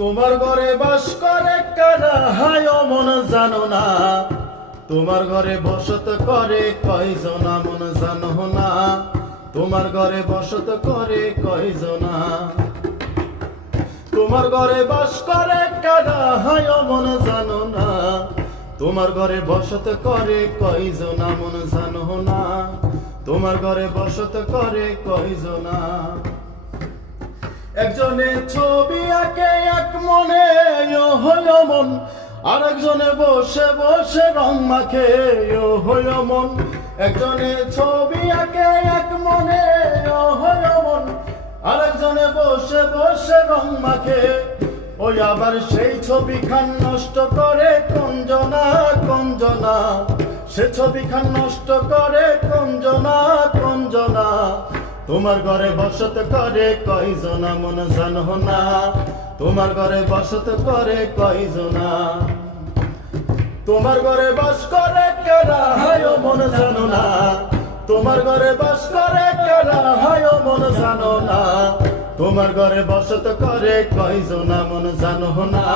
তোমার ঘরে বাস করে কারা হায় মন জানো না, তোমার ঘরে বসত করে কয়জনা মন জানো না, তোমার ঘরে বসত করে কয়জনা। তোমার ঘরে বাস করে কারা হায় মন জানো না, তোমার ঘরে বসত করে কয়জনা মন জানো না, তোমার ঘরে বসত করে কয়জনা। একজনে ছবি আঁকে এক মনে হইল মন, আরেকজনে বসে বসে রং মাখে হইল মন। একজনে ছবি আঁকে এক মনে হইল মন, আরেকজনে বসে বসে রং মাখে। ওই আবার সেই ছবি খান নষ্ট করে কঞ্জনা কঞ্জনা, সে ছবি খান নষ্ট করে কঞ্জনা কঞ্জনা। তোমার ঘরে বসত করে কয়জনা মন জানো না, তোমার ঘরে বসত করে কয়জনা। তোমার ঘরে বাস করে কারা হায় মন জানো না, তোমার ঘরে বাস করে কারা হায় মন জানো না, তোমার ঘরে বসত করে কয়জনা মন জানো না।